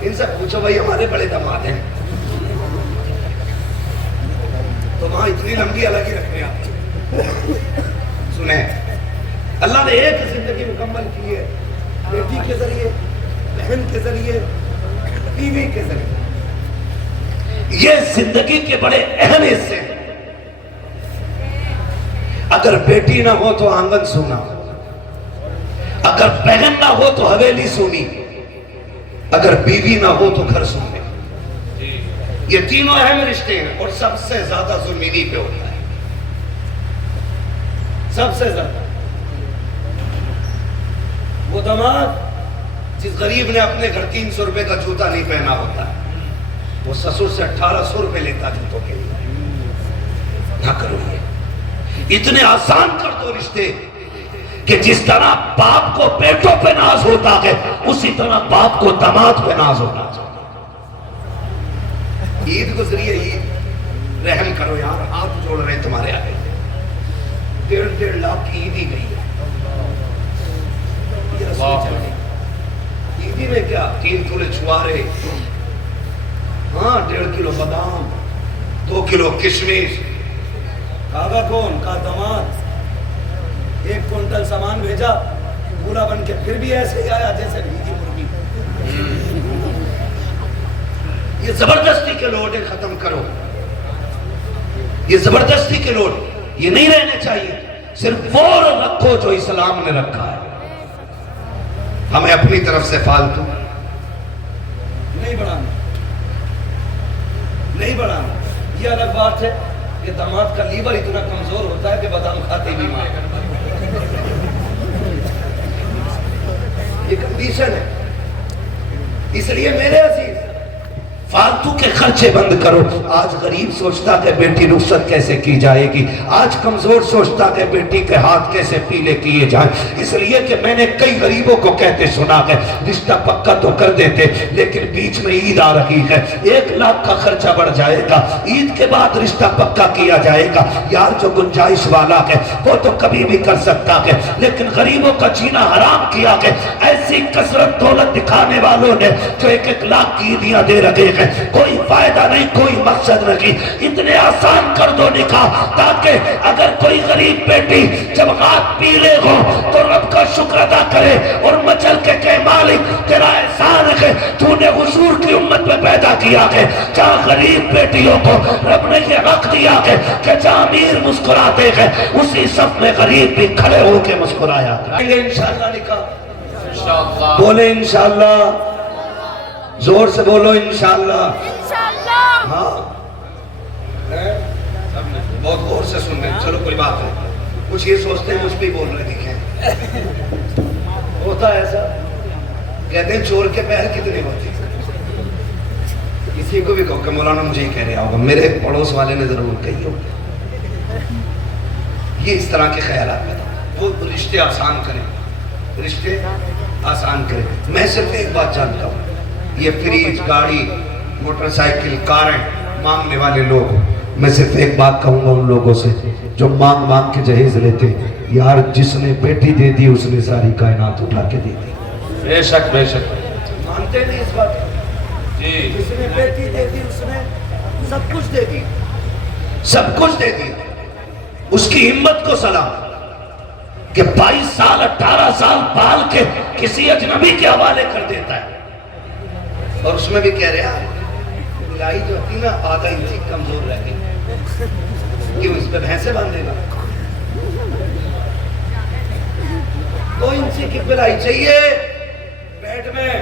ان سے پوچھو بھائی ہمارے بڑے دماد ہیں تو وہاں اتنی لمبی الگ ہی رکھ رہے آپ. سنیں اللہ نے ایک زندگی مکمل کی ہے بیٹی کے ذریعے, بہن کے ذریعے, بیوی کے ذریعے. یہ زندگی کے بڑے اہم حصے ہیں. اگر بیٹی نہ ہو تو آنگن سونا, اگر بہن نہ ہو تو حویلی سونی, اگر بیوی نہ ہو تو گھر سونے. یہ تینوں اہم رشتے ہیں اور سب سے زیادہ ظلم انہی پہ ہوتا ہے, سب سے زیادہ. وہ داماد جس غریب نے اپنے گھر 300 روپے کا جوتا نہیں پہنا ہوتا ہے, وہ سسر سے 1800 روپے لیتا جوتوں کے لیے. نہ کرو یہ. اتنے آسان کر دو رشتے کہ جس طرح باپ کو بیٹوں پہ ناز ہوتا ہے اسی طرح باپ کو داماد پہ ناز ہونا چاہیے. عید گزری ہے, عید رحم کرو یار, ہاتھ جوڑ رہے ہیں تمہارے آگے. 1.5 لاکھ کی عید ہی گئی ہے. عیدی میں کیا 3 تولے چھوارے, ہاں 1.5 کلو بادام, 2 کلو کشمش. کہا کون کا داماد 1 کوئنٹل سامان بھیجا, پورا بن کے پھر بھی ایسے ہی آیا جیسے بھیگی مرغی. یہ زبردستی کے لوٹے ختم کرو, یہ زبردستی کے لوٹ یہ نہیں رہنے چاہیے. صرف وہ رکھو جو اسلام نے رکھا ہے. ہمیں اپنی طرف سے فالتو نہیں بڑھانا, نہیں بڑھانا. یہ الگ بات ہے کہ داماد کا لیور اتنا کمزور ہوتا ہے کہ بادام کھاتے بھی ماں. یہ کنڈیشن ہے. اس لیے میرے عزیز فالتو کے خرچے بند کرو. آج غریب سوچتا کہ بیٹی رخصت کیسے کی جائے گی, آج کمزور سوچتا کہ بیٹی کے ہاتھ کیسے پیلے کیے جائیں. اس لیے کہ میں نے کئی غریبوں کو کہتے سنا ہے رشتہ پکا تو کر دیتے لیکن بیچ میں عید آ رہی ہے, 1 لاکھ کا خرچہ بڑھ جائے گا, عید کے بعد رشتہ پکا کیا جائے گا. یار جو گنجائش والا ہے وہ تو کبھی بھی کر سکتا ہے, لیکن غریبوں کا جینا حرام کیا ہے ایسی کثرت دولت دکھانے والوں نے جو 1 لاکھ کی عیدیاں دے رکھے ہیں. کوئی فائدہ نہیں, کوئی مقصد نہیں. اتنے آسان کر دو نکاح تاکہ اگر کوئی غریب بیٹی جب ہاتھ پیلے ہو تو رب کا شکر ادا کرے اور مچل کے کہ مالک تیرا احسان ہے تو نے حضور کی امت میں پیدا کیا ہے. جہاں غریب بیٹیوں کو رب نے یہ حق دیا ہے کہ جہاں امیر مسکراتے ہیں اسی صف میں غریب بھی کھڑے ہو کے مسکرایا. انشاءاللہ نکاح بولے, انشاءاللہ زور سے بولو, انشاءاللہ. ہاں بہت غور سے سن رہے ہیں. چلو کوئی بات نہیں. کچھ یہ سوچتے ہیں مجھ پہ بول رہے دیکھیں ہوتا ہے ایسا. کہتے ہیں چور کے پیر کتنے ہوتے ہیں. کسی کو بھی کہو کہ مولانا مجھے ہی کہہ رہا ہوگا, میرے پڑوس والے نے ضرور کہی ہو. یہ اس طرح کے خیالات میں وہ رشتے آسان کریں, رشتے آسان کریں. میں صرف ایک بات جانتا ہوں, یہ فریج, گاڑی, موٹر سائیکل, کاریں مانگنے والے لوگ, میں صرف ایک بات کہوں گا ان لوگوں سے جو مانگ مانگ کے جہیز لیتے, یار جس نے بیٹی دے دی اس نے ساری کائنات اٹھا کے دے دی. بے شک بے شک. مانتے نہیں اس بات جی. جس نے بیٹی دے دی اس نے سب کچھ دے دی, سب کچھ دے دی. اس کی ہمت کو سلام کہ 22 سال 18 سال پال کے کسی اجنبی کے حوالے کر دیتا ہے. اور اس میں بھی کہہ رہا ہے بلائی جو ہوتی نا آدھا انچی کمزور رہ گئی, کیوں اس پہ بھینسے باندھے گا. 2 انچی کی بلائی چاہیے بیڈ میں,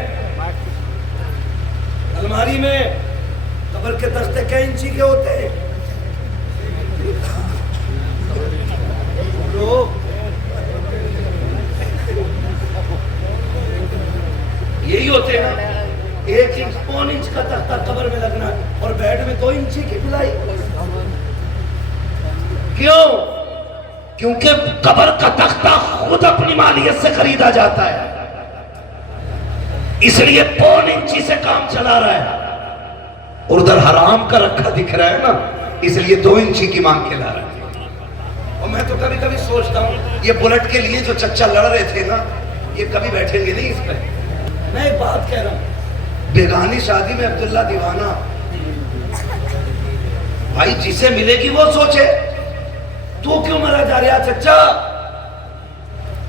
الماری میں. قبر کے تختے کئی انچی کے ہوتے ہیں یہی ہوتے ہیں. 1 انچ 1.25 انچ کا تختہ قبر میں لگنا اور بیڈ میں 2 انچی کی بلائی. کیوں؟ کیونکہ قبر کا تختہ خود اپنی مالیت سے خریدا جاتا ہے, اس لیے 1.25 انچی سے کام چلا رہا ہے. اور ادھر حرام کا رکھا دکھ رہا ہے نا, اس لیے 2 انچی کی مانگ کے لا رہا ہے. اور میں تو کبھی کبھی سوچتا ہوں یہ بلٹ کے لیے جو چچا لڑ رہے تھے نا یہ کبھی بیٹھیں گے نہیں اس پہ. میں ایک بات کہہ رہا ہوں, بیگانی شادی میں عبداللہ دیوانہ بھائی جسے ملے گی وہ سوچے. تو کیوں مرا جا رہا چچا؟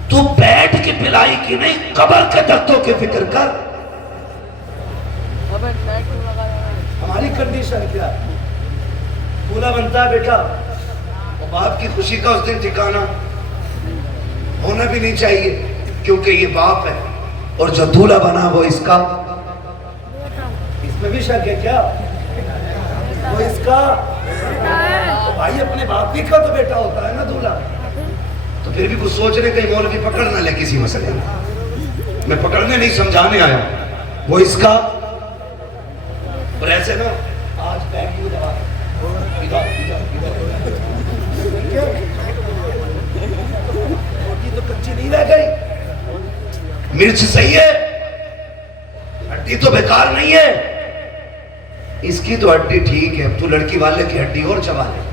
تو بیٹھ کی پلائی کی نہیں قبر کے درختوں کی فکر کر. ہماری کنڈیشن کیا ہے؟ دولہا بنتا ہے بیٹا, اور باپ کی خوشی کا اس دن ٹھکانا ہونا بھی نہیں چاہیے کیونکہ یہ باپ ہے, اور جو دولہا بنا وہ اس کا, اس میں بھی شک ہے کیا؟ وہ اس کا تو بھائی اپنے باپ ہی کا تو بیٹا ہوتا ہے نا دولہا. تو پھر بھی کچھ سوچ رہے کہیں مولوی پکڑ نہ لے کسی مسئلے میں پکڑنے نہیں سمجھانے آیا. وہ اس کا, اور ایسے نا آج بیگ کیوں دبا روٹی تو کچی نہیں رہ گئی, مرچ صحیح ہے, ہڈی تو بیکار نہیں ہے. اس کی تو ہڈی ٹھیک ہے, تو لڑکی والے کی ہڈی اور چبا لے.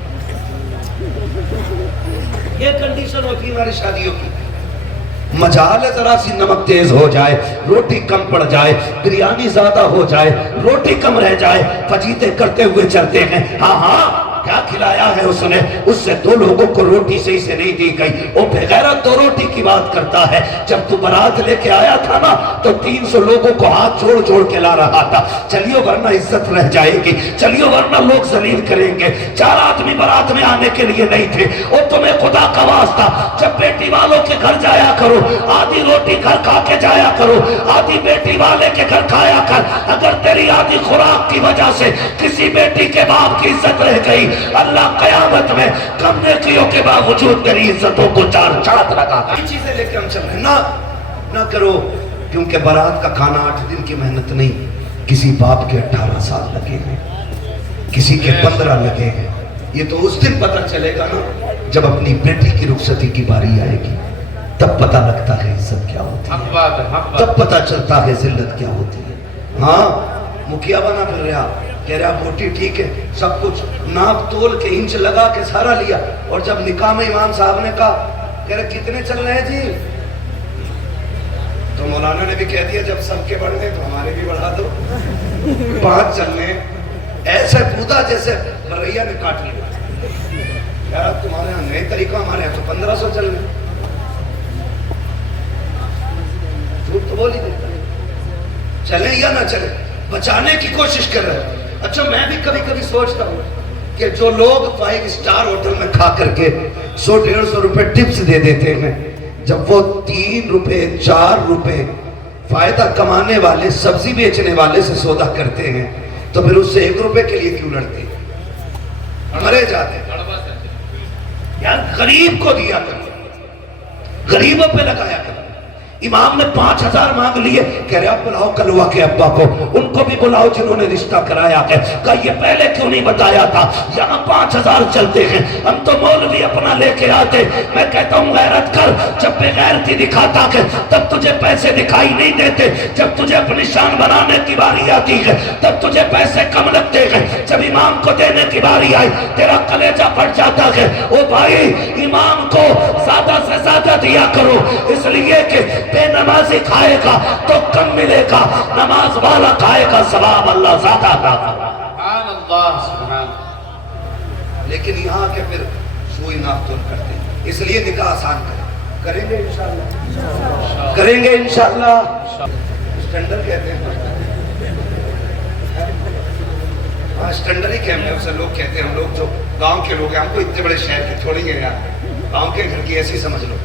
یہ کنڈیشن ہوتی ہے ہماری شادیوں کی. مجال ہے ذرا سی نمک تیز ہو جائے, روٹی کم پڑ جائے, بریانی زیادہ ہو جائے, روٹی کم رہ جائے, فجیتے کرتے ہوئے چلتے ہیں. ہاں ہاں کیا کھلایا ہے اس نے, اس سے 2 لوگوں کو روٹی صحیح سے نہیں دی گئی. وہ بغیرت تو روٹی کی بات کرتا ہے. جب تو برات لے کے آیا تھا نا تو 300 لوگوں کو ہاتھ جوڑ جوڑ کے لا رہا تھا. چلیو ورنہ عزت رہ جائے گی, چلیو ورنہ لوگ ذلیل کریں گے. 4 آدمی برات میں آنے کے لیے نہیں تھے. اور تمہیں خدا کا واسطہ جب بیٹی والوں کے گھر جایا کرو, آدھی روٹی گھر کھا کے جایا کرو, آدھی بیٹی والے کے گھر کھایا کر. اگر تیری آدھی خوراک کی وجہ سے کسی بیٹی کے باپ کی عزت رہ گئی, اللہ قیامت میں کم نیکیوں کے باوجود تیری عزتوں کو 4 چاٹ لگا. یہ چیزیں لے کے ہم چل رہے ہیں نہ کرو, کیونکہ برات کا کھانا 8 دن کی محنت نہیں, کسی باپ کے 18 سال لگے ہیں, کسی کے 15 لگے ہیں. یہ تو اس دن پتہ چلے گا نا جب اپنی بیٹی کی رخصتی کی باری آئے گی, تب پتہ لگتا ہے عزت کیا ہوتی ہے, تب پتہ چلتا ہے ذلت کیا ہوتی ہے. ہاں مکھیا بنا پھر رہا, کہہ رہا بوٹی ٹھیک ہے, سب کچھ ناپ تول کے انچ لگا کے سارا لیا. اور جب نکاح میں امام صاحب نے کہا کہہ رہے کتنے چل رہے ہیں جی, تو مولانا نے بھی کہہ دیا جب سب کے بڑھنے تو ہمارے بھی بڑھا دو, 5 چلنے. ایسے پودا جیسے بریا نے کاٹ لیا. یار تمہارے یہاں نئے طریقہ, ہمارے یہاں تو 1500 چلنے. جھوٹ تو بول ہی دیتا, چلیں یا نہ چلیں بچانے کی کوشش کر رہے ہیں. اچھا میں بھی کبھی کبھی سوچتا ہوں کہ جو لوگ 5 اسٹار ہوٹل میں کھا کر کے 100-150 روپے ٹپس دے دیتے ہیں, جب وہ 3 روپے 4 روپے فائدہ کمانے والے سبزی بیچنے والے سے سودا کرتے ہیں, تو پھر اس سے 1 روپے کے لیے کیوں لڑتے ہیں, مرے جاتے ہیں. یار غریب کو دیا کرو, غریبوں پہ لگایا کرو. امام نے 5000 مانگ لیے, کہہ رہے آپ بلاؤ کلوا کے ابا کو, ان کو بھی بلاؤ جنہوں نے رشتہ کرایا ہے. کہا یہ پہلے کیوں نہیں بتایا تھا, یہاں 5000 چلتے ہیں, ہم تو مولوی اپنا لے کے آتے. میں کہتا ہوں غیرت کر, جب بے غیرتی دکھاتا ہے تب تجھے پیسے دکھائی نہیں دیتے, جب تجھے اپنی شان بنانے کی باری آتی ہے تب تجھے پیسے کم لگتے ہیں. جب امام کو دینے کی باری آئی تیرا کلیجہ پھٹ جاتا ہے. او بھائی امام کو زیادہ سے زیادہ دیا کرو, اس لیے کہ بے نمازی کھائے گا تو کم ملے گا, نماز والا کھائے گا ثواب اللہ زیادہ عطا کرے. سبحان اللہ سبحان اللہ. لیکن یہاں کے پھر سوئی ناپ تول کرتے ہیں, اس لیے نکاح آسان کریں گے انشاءاللہ, کریں گے انشاءاللہ. اسٹینڈر کہتے ہیں, ہاں اسٹینڈر ہی کہتے ہیں اسے لوگ کہتے ہیں. ہم لوگ جو گاؤں کے لوگ ہیں, ہم کو اتنے بڑے شہر کے تھوڑی ہیں یار, گاؤں کے گھر کی ایسی سمجھ لو.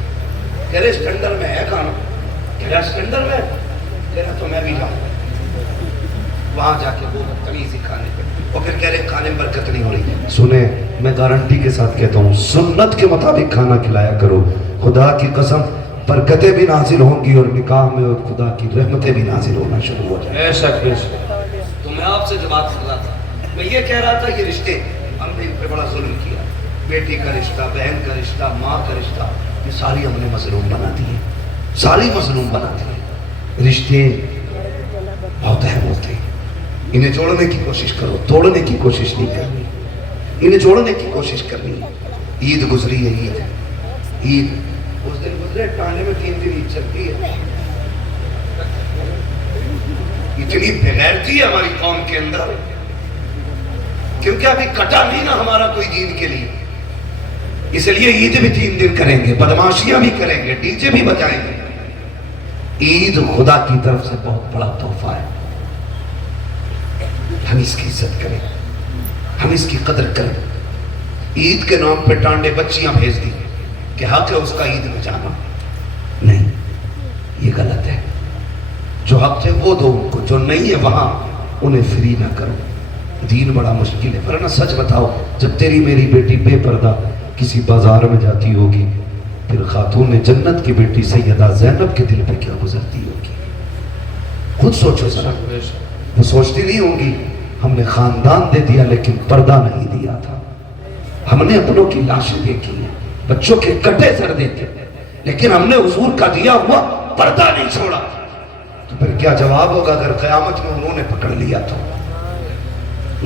کہہ رہے اسٹینڈر میں ہے کھانا, کہہ رہا اسٹینڈر میں, کہہ رہا تو میں بھی جاؤں وہاں جا کے وہ تمیزی کھانے پہ. اور پھر کہہ رہے کھانے میں برکت نہیں ہو رہی. سنیں میں گارنٹی کے ساتھ کہتا ہوں, سنت کے مطابق کھانا کھلایا کرو, خدا کی قسم برکتیں بھی نازل ہوں گی, اور نکاح میں اور خدا کی رحمتیں بھی نازل ہونا شروع ہو جائیں. بے شک بے شک. تو میں آپ سے جو بات کر رہا تھا, میں یہ کہہ رہا تھا یہ رشتے ہم نے ان پہ بڑا ظلم کیا. بیٹی کا رشتہ, بہن کا رشتہ, ماں کا رشتہ, یہ ساری ہم نے مظلوم بنا دی ہے, ساری مظلوم بنا دی ہے. رشتے بہت اہم ہوتے ہیں, انہیں جوڑنے کی کوشش کرو, توڑنے کی کوشش نہیں کرنی, انہیں جوڑنے کی کوشش کرنی ہے. عید گزری ہے، عید اس دن گزرے، ٹانڈے میں 3 دن عید چلتی ہے. اتنی بغیرتی ہے ہماری قوم کے اندر، کیونکہ ابھی کٹا نہیں نا ہمارا کوئی دین کے لیے، اس لیے عید بھی 3 دن کریں گے، بدماشیاں بھی کریں گے، ڈی جے بھی بجائیں گے. عید خدا کی طرف سے بہت بڑا تحفہ ہے. ہم اس کی عزت کریں، ہم اس کی قدر کریں. عید کے نام پہ ٹانڈے بچیاں بھیج دی کہ حق ہے اس کا عید میں جانا. نہیں، یہ غلط ہے. جو حق ہے وہ دو ان کو، جو نہیں ہے وہاں انہیں فری نہ کرو. دین بڑا مشکل ہے. ورنہ سچ بتاؤ، جب تیری میری بیٹی بے پردہ کسی بازار میں جاتی ہوگی، پھر خاتون جنت کی بیٹی سیدہ زینب کے دل پہ کیا گزرتی ہوگی؟ خود سوچو ذرا. وہ سوچتی نہیں ہوں گی ہم نے خاندان دے دیا لیکن پردہ نہیں دیا تھا. ہم نے اپنوں کی لاشیں دیکھی ہیں، بچوں کے کٹے سر دیکھے، لیکن ہم نے حضور کا دیا ہوا پردہ نہیں چھوڑا. تو پھر کیا جواب ہوگا اگر قیامت میں انہوں نے پکڑ لیا تو؟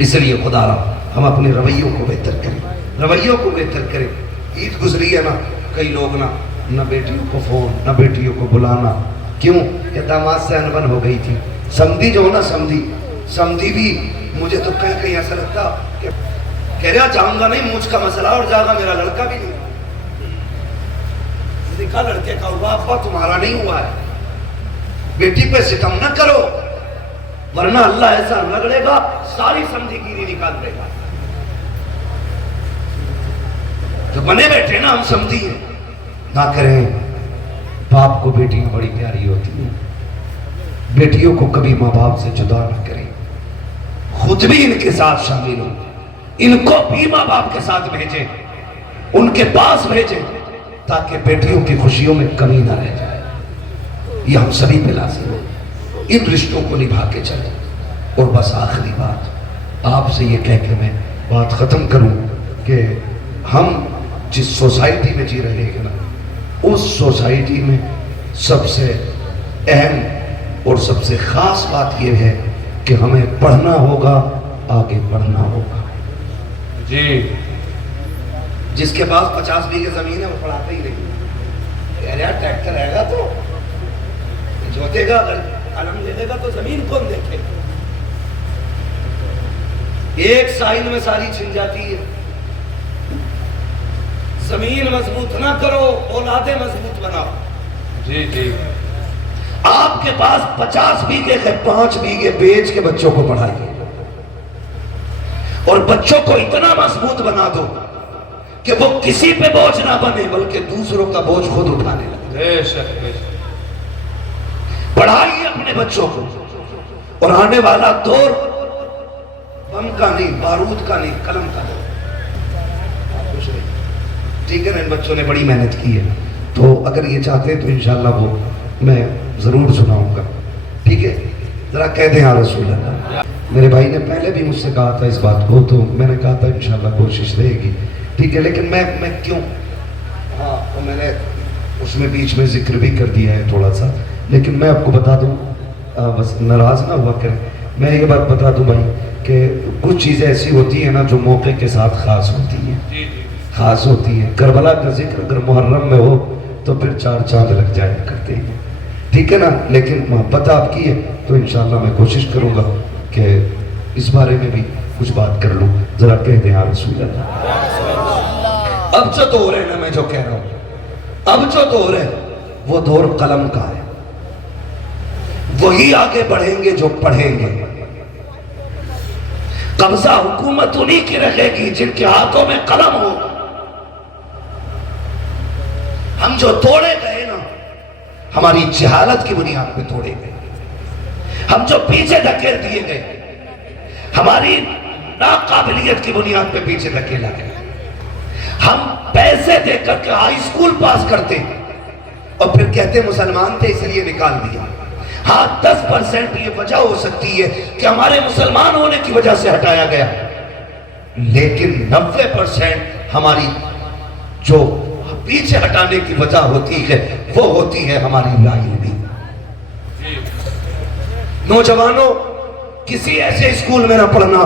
اس لیے خدا را ہم اپنے رویوں کو بہتر کریں، رویوں کو بہتر کریں. عید گزری ہے نا، کئی لوگ نہ بیٹیوں کو فون، نہ بیٹیوں کو بلانا. کیوں؟ کہ داماد سے انبن ہو گئی تھی. سمدھی جو ہو نا، سمدھی بھی مجھے تو کہیں ایسا لگتا کہ کہہ رہا جاؤں گا نہیں، مجھ کا مسئلہ اور جاگا میرا لڑکا بھی نہیں. دیکھا لڑکے کا ہوا، ابا تمہارا نہیں ہوا ہے. بیٹی پہ ستم نہ کرو، ورنہ اللہ ایسا رگڑے گا ساری سمدھی گیری نکال دے گا. تو بنے بیٹھے نا ہم سمدھی ہیں. نہ کریں. باپ کو بیٹیاں بڑی پیاری ہوتی ہیں، بیٹیوں کو کبھی ماں باپ سے جدا نہ کریں. خود بھی ان کے ساتھ شامل ہوں، ان کو بھی ماں باپ کے ساتھ بھیجیں، ان کے پاس بھیجیں، تاکہ بیٹیوں کی خوشیوں میں کمی نہ رہ جائے. یہ ہم سبھی پہ لازم ہے. ان رشتوں کو نبھا کے چلیں. اور بس آخری بات آپ سے یہ کہہ کے میں بات ختم کروں کہ ہم جس سوسائٹی میں جی رہے ہیں نا، اس سوسائٹی میں سب سے اہم اور سب سے خاص بات یہ ہے کہ ہمیں پڑھنا ہوگا، آگے بڑھنا ہوگا. جی. جس کے پاس 50 بیگھے زمین ہے وہ پڑھاتے ہی نہیں. کہہ رہا ٹریکٹر رہے گا تو جوتے گا، اگر قلم لے لے گا تو زمین کون دیکھے؟ ایک سائن میں ساری چھن جاتی ہے. زمین مضبوط نہ کرو، اولادیں مضبوط بناؤ. جی جی. آپ کے پاس 50 بیگھے ہے، 5 بیگھے بیچ کے بچوں کو پڑھائیے، اور بچوں کو اتنا مضبوط بنا دو کہ وہ کسی پہ بوجھ نہ بنے بلکہ دوسروں کا بوجھ خود اٹھانے لگے. بے شک بے شک. پڑھائیے اپنے بچوں کو. اور آنے والا دور بم کا نہیں، بارود کا نہیں، قلم کا دور. ٹھیک ہے نا؟ ان بچوں نے بڑی محنت کی ہے، تو اگر یہ چاہتے ہیں تو انشاءاللہ وہ میں ضرور سناؤں گا. ٹھیک ہے؟ ذرا کہہ دیں یا رسول اللہ. میرے بھائی نے پہلے بھی مجھ سے کہا تھا اس بات کو، تو میں نے کہا تھا انشاءاللہ کوشش رہے گی. ٹھیک ہے؟ لیکن میں کیوں، ہاں تو میں نے اس میں بیچ میں ذکر بھی کر دیا ہے تھوڑا سا، لیکن میں آپ کو بتا دوں، بس ناراض نہ ہوا کریں. میں یہ بات بتا دوں بھائی کہ کچھ چیزیں ایسی ہوتی ہیں نا جو موقع کے ساتھ خاص ہوتی ہیں، خاص ہوتی ہیں. کربلا کا ذکر اگر محرم میں ہو تو پھر 4 چاند لگ جایا کرتے ہیں. ٹھیک ہے نا؟ لیکن محبت آپ کی ہے تو انشاءاللہ میں کوشش کروں گا کہ اس بارے میں بھی کچھ بات کر لوں. ذرا کہہ دیں یا رسول اللہ. اب جو دور ہے نا، میں جو کہہ رہا ہوں، اب جو دور ہے وہ دور قلم کا ہے. وہی آگے بڑھیں گے جو پڑھیں گے. قبضہ حکومت انہی کی رہے گی جن کے ہاتھوں میں قلم ہو. ہم جو توڑے گئے نا، ہماری جہالت کی بنیاد پہ توڑے گئے. ہم جو پیچھے دھکیل دیے گئے، ہماری ناقابلیت کی بنیاد پہ پیچھے دھکیلا گیا. ہم پیسے دے کر کے ہائی اسکول پاس کرتے اور پھر کہتے مسلمان تھے اس لیے نکال دیا. ہاں 10% یہ وجہ ہو سکتی ہے کہ ہمارے مسلمان ہونے کی وجہ سے ہٹایا گیا، لیکن 90% ہماری جو پیچھے ہٹانے کی وجہ ہوتی ہے وہ ہوتی ہے ہماری لا علمی. نوجوانوں، کسی ایسے اسکول میں نہ پڑھنا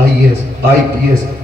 IAS IPS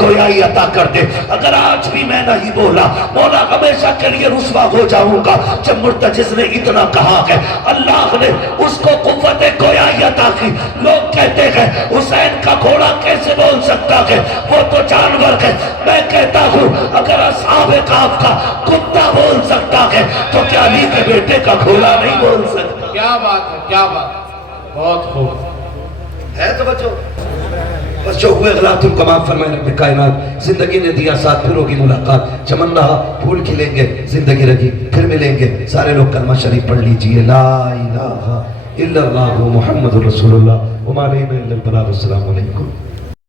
گویائی عطا کر دے. اگر آج بھی میں نہیں بولا, مولا ہمیشہ کے لیے رسوا ہو جاؤں گا. جب مرتجز نے اتنا کہا ہے, اللہ نے اس کو قوت گویائی عطا کی. لوگ کہتے ہیں حسین کا گھوڑا کیسے بول سکتا ہے, وہ تو جانور ہے. میں کہتا ہوں اگر اصحاب کہف کا کتا بول سکتا ہے تو کیا علی کے بیٹے کا گھوڑا نہیں بول سکتا؟ کیا بات ہے, کیا بات ہے, بہت خوب ہے. تو بس جو ہوئے غلات ان کو معاف فرمائے رب کائنات. زندگی نے دیا ساتھ, پھر ہوگی ملاقات. چمن رہا پھول کھلیں گے, زندگی رہی پھر ملیں گے. سارے لوگ کلمہ شریف پڑھ لیجئے, لا الہ الا اللہ محمد رسول اللہ وما علینا الا البلاغ. السلام علیکم.